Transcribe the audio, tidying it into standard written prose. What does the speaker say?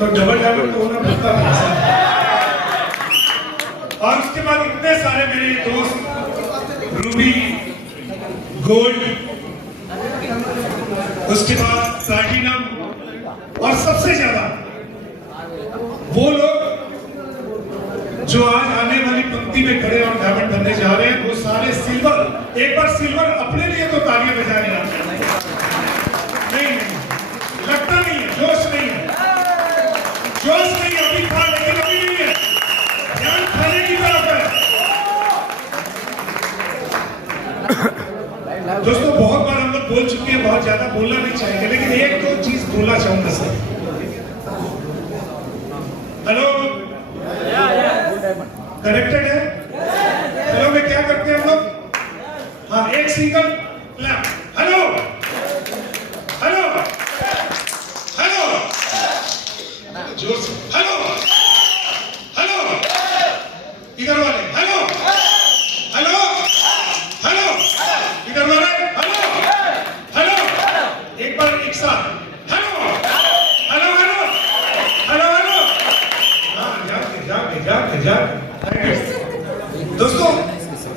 तो double diamond तो होना पड़ता है। और उसके बाद इतने सारे मेरे दोस्त रूबी, गोल्ड, उसके बाद प्लैटिनम और सबसे ज्यादा वो लोग जो आज आने वाली पंक्ति में खड़े और डायमंड बनने जा रहे हैं, वो सारे सिल्वर। एक बार सिल्वर अपने लिए तो तालियां बजा रहे हैं। नहीं, लगता नहीं है, जोश नहीं है, जोश नहीं है, अभी था लेकिन अभी नहीं है, ध्यान खाने की तरफ है। दोस्तों बहुत बार हम लोग बोल चुके हैं, बहुत ज्यादा बोलना नहीं चाहेंगे, लेकिन एक दो चीज बोलना चाहूंगा सर। हेलो, कनेक्टेड है? हेलो में क्या करते हैं हम लोग? हाँ, एक single clap. Hello, hello, hello, जोर से हेलो, हेलो, इधर